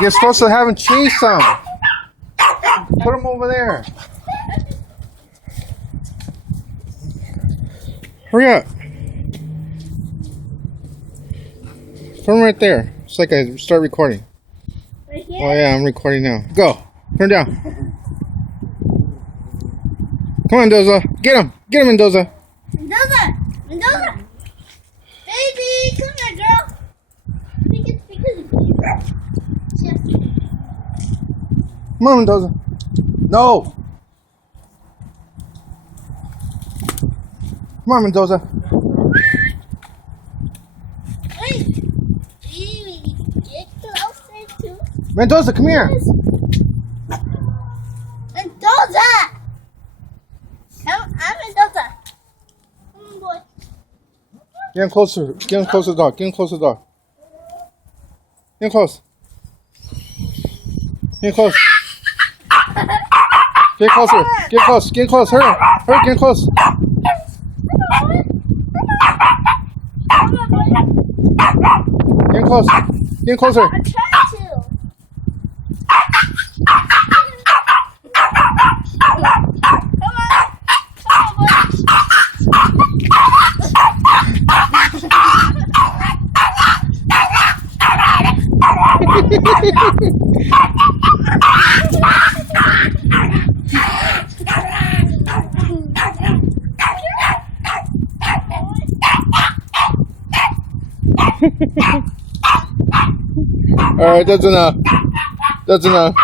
You're supposed to have him change some. Put him over there. Hurry up. Put him right there. It's like I start recording. Right here? Oh yeah, I'm recording now. Go. Turn down. Come on, Mendoza. Get him. Get him, Mendoza. Mendoza! Mendoza! Baby! Come here, girl! Because Come on, Mendoza. No. Come on, Mendoza. Wait! Baby, get closer to Mendoza, come here. this. Mendoza! I'm Mendoza. Come on, boy. Get him closer. Get him closer to the dog. Get him close to the dog. Get him close. Get him close. Get closer. Get close. Get close. Hurry. Hurry. Get close. Get close. Get closer. I'm trying to. Come on. Come on, All right, that's enough. That's enough.